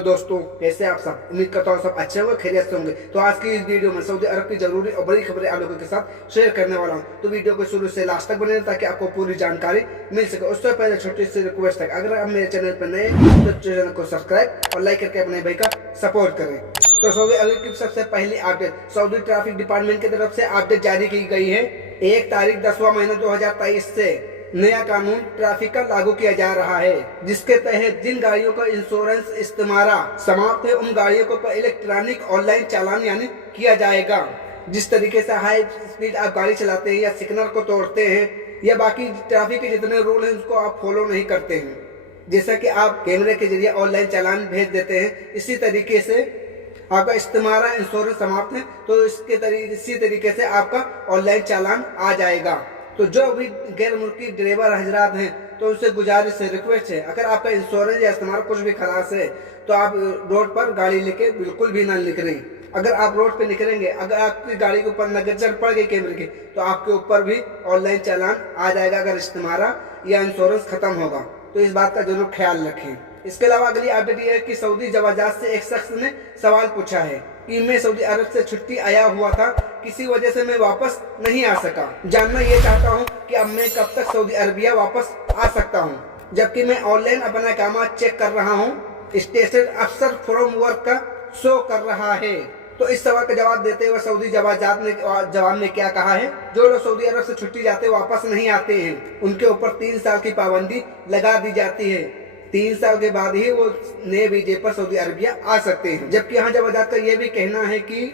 तो दोस्तों कैसे आप सब, उम्मीद करता हूँ सब अच्छे होंगे, खैरियत से होंगे। तो आज की इस वीडियो में सऊदी अरब की जरूरी और बड़ी खबरें आप लोगों के साथ शेयर करने वाला हूँ। तो वीडियो को शुरू से लास्ट तक बने रहें ताकि आपको पूरी जानकारी मिल सके। उससे पहले छोटी सी रिक्वेस्ट है, अगर आप मेरे चैनल पर नए तो चैनल को सब्सक्राइब और लाइक करके अपने भाई का सपोर्ट करें। तो सऊदी अरब की सबसे पहली अपडेट, सऊदी ट्रैफिक डिपार्टमेंट की तरफ से अपडेट जारी की गई है। 1 तारीख 10वां महीना 2023 से नया कानून ट्रैफिक का लागू किया जा रहा है, जिसके तहत जिन गाड़ियों का इंश्योरेंस इस्तेमारा समाप्त है उन गाड़ियों को पर इलेक्ट्रॉनिक ऑनलाइन चालान यानी किया जाएगा। जिस तरीके से हाई स्पीड आप गाड़ी चलाते हैं या सिग्नल को तोड़ते हैं या बाकी ट्रैफिक के जितने रूल हैं उसको आप फॉलो नहीं करते हैं, जैसा कि आप कैमरे के जरिए ऑनलाइन चालान भेज देते हैं, इसी तरीके से आपका इस्तेमारा इंश्योरेंस समाप्त है तो इसी तरीके से आपका ऑनलाइन चालान आ जाएगा। तो जो भी गैर मुल्की ड्राइवर हजरात हैं तो उनसे गुजारिश है, रिक्वेस्ट है, अगर आपका इंश्योरेंस या इस्तेमाल कुछ भी खलास है तो आप रोड पर गाड़ी लेके बिल्कुल भी ना निकलें। अगर आप रोड पे निकलेंगे, अगर आपकी गाड़ी के ऊपर नजर पड़ गई कैमरे की तो आपके ऊपर भी ऑनलाइन चालान आ जाएगा अगर इस्तेमारा या इंश्योरेंस खत्म होगा। तो इस बात का जरूर ख्याल रखें। इसके अलावा अगली अपडेट यह है कि सऊदी जवाजात से एक शख्स ने सवाल पूछा है कि मैं सऊदी अरब से छुट्टी आया हुआ था, किसी वजह से मैं वापस नहीं आ सका। जानना ये चाहता हूँ कि अब मैं कब तक सऊदी अरबिया वापस आ सकता हूँ, जबकि मैं ऑनलाइन अपना काम चेक कर रहा हूँ। स्टेशन अफसर फ्रॉम वर्क का शो कर रहा है। तो इस सवाल का जवाब देते हुए सऊदी जवाब ने क्या कहा है, जो लोग सऊदी अरब से छुट्टी जाते वापस नहीं आते हैं उनके ऊपर 3 साल की पाबंदी लगा दी जाती है। 3 साल के बाद ही वो नए वीजे पर सऊदी अरबिया आ सकते हैं। जबकि यहाँ जवाजात का ये भी कहना है कि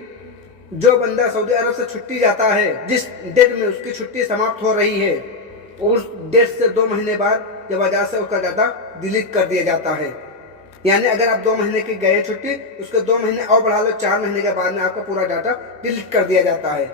जो बंदा सऊदी अरब से छुट्टी जाता है, जिस डेट में उसकी छुट्टी समाप्त हो रही है उस डेट से 2 महीने बाद जवाजात से उसका डाटा डिलीट कर दिया जाता है। यानी अगर आप 2 महीने की गए छुट्टी, उसके 2 महीने और बढ़ा लो, 4 महीने के बाद में आपका पूरा डाटा डिलीट कर दिया जाता है।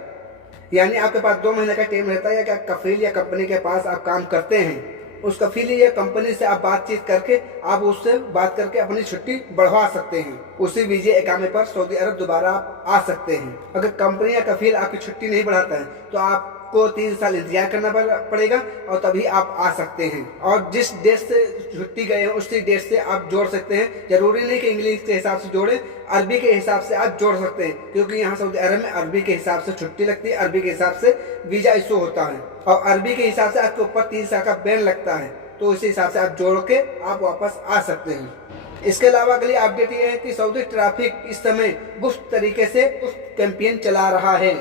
यानी आपके पास 2 महीने का टाइम रहता है कि कफील या कंपनी के पास आप काम करते हैं, उस कफील या कंपनी से आप बातचीत करके आप उससे बात करके अपनी छुट्टी बढ़वा सकते हैं। उसी वीजे इकामे पर सऊदी अरब दोबारा आप आ सकते हैं। अगर कंपनी या कफील आपकी छुट्टी नहीं बढ़ाता है तो आपको 3 साल इंतजार करना पड़ेगा और तभी आप आ सकते हैं। और जिस डेट से छुट्टी गए हैं उसी डेट से आप जोड़ सकते हैं। जरूरी नहीं कि इंग्लिश के हिसाब से जोड़े, अरबी के हिसाब से आप जोड़ सकते हैं, क्योंकि यहाँ सऊदी अरब में अरबी के हिसाब से छुट्टी लगती है, अरबी के हिसाब से वीजा इशू होता है और अरबी के हिसाब से आपके ऊपर 3 साल का बैन लगता है। तो उसी हिसाब से आप जोड़ के आप वापस आ सकते हैं। इसके अलावा अगली अपडेट ये है कि सऊदी ट्रैफिक इस समय गुप्त तरीके से उस कैंपेन चला रहा है।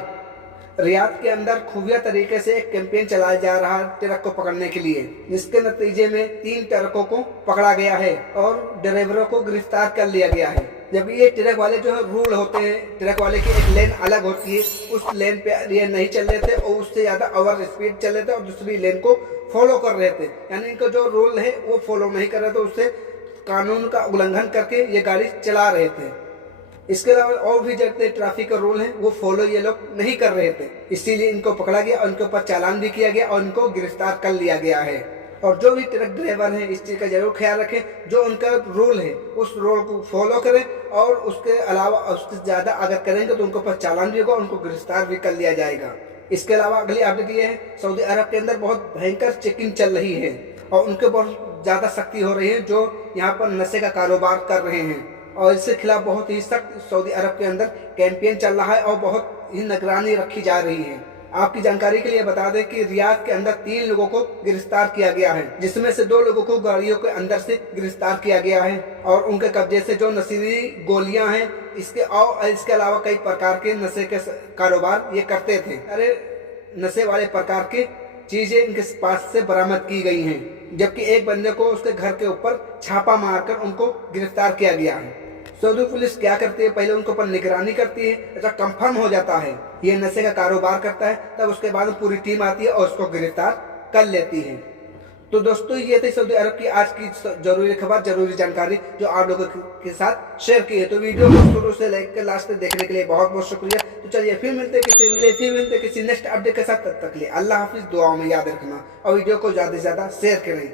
रियाद के अंदर खुफिया तरीके से एक कैंपेन चलाया जा रहा है ट्रक को पकड़ने के लिए, जिसके नतीजे में 3 ट्रकों को पकड़ा गया है और ड्राइवरों को गिरफ्तार कर लिया गया है। जब ये ट्रक वाले जो है रूल होते हैं, ट्रक वाले की एक लेन अलग होती है, उस लेन पे ये नहीं चल रहे थे और उससे ज़्यादा ओवर स्पीड चल रहे थे और दूसरी लेन को फॉलो कर रहे थे। यानी इनका जो रूल है वो फॉलो नहीं कर रहे थे, उससे कानून का उल्लंघन करके ये गाड़ी चला रहे थे। इसके अलावा और भी जितने ट्रैफिक का रूल है वो फॉलो ये लोग नहीं कर रहे थे, इसीलिए इनको पकड़ा गया और इनके ऊपर चालान भी किया गया और इनको गिरफ्तार कर लिया गया है। और जो भी ट्रक ड्राइवर हैं इस चीज़ का जरूर ख्याल रखें, जो उनका रूल है उस रूल को फॉलो करें और उसके अलावा उससे ज़्यादा अगर करेंगे तो उनके ऊपर चालान भी होगा, उनको गिरफ्तार भी कर लिया जाएगा। इसके अलावा अगली अपडेट ये है, सऊदी अरब के अंदर बहुत भयंकर चेकिंग चल रही है और उनके बहुत ज़्यादा सख्ती हो रही है जो यहाँ पर नशे का कारोबार कर रहे हैं, और इसके खिलाफ बहुत ही सख्त सऊदी अरब के अंदर कैंपेन चल रहा है और बहुत ही निगरानी रखी जा रही है। आपकी जानकारी के लिए बता दें कि रियाद के अंदर 3 लोगों को गिरफ्तार किया गया है, जिसमें से 2 लोगों को गाड़ियों के अंदर से गिरफ्तार किया गया है और उनके कब्जे से जो नशीली गोलियां हैं इसके अलावा कई प्रकार के नशे के कारोबार ये करते थे। अरे नशे वाले प्रकार की चीजें इनके पास से बरामद की गई हैं, जबकि एक बंदे को उसके घर के ऊपर छापा मारकर उनको गिरफ्तार किया गया है। सऊदी पुलिस क्या करती है, पहले उनके ऊपर निगरानी करती है, ऐसा कंफर्म हो जाता है ये नशे का कारोबार करता है, तब उसके बाद पूरी टीम आती है और उसको गिरफ्तार कर लेती है। तो दोस्तों ये थी सऊदी अरब की आज की जरूरी खबर, जरूरी जानकारी जो आप लोगों के साथ शेयर की है। तो वीडियो को शुरू से लेकर लास्ट तक देखने के लिए बहुत बहुत शुक्रिया। तो चलिए फिर मिलते किसी नेक्स्ट अपडेट के साथ, तब तक के लिए अल्लाह हाफिज। दुआओं में याद रखना और वीडियो को ज़्यादा से ज़्यादा शेयर करें।